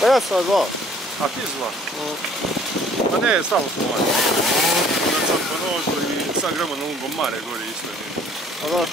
Pa ja sam zvao. A ti zvao? Pa ne, stalo smo ovaj. Sad pa nožu i sad gremo na Lungomare gori isto. A da?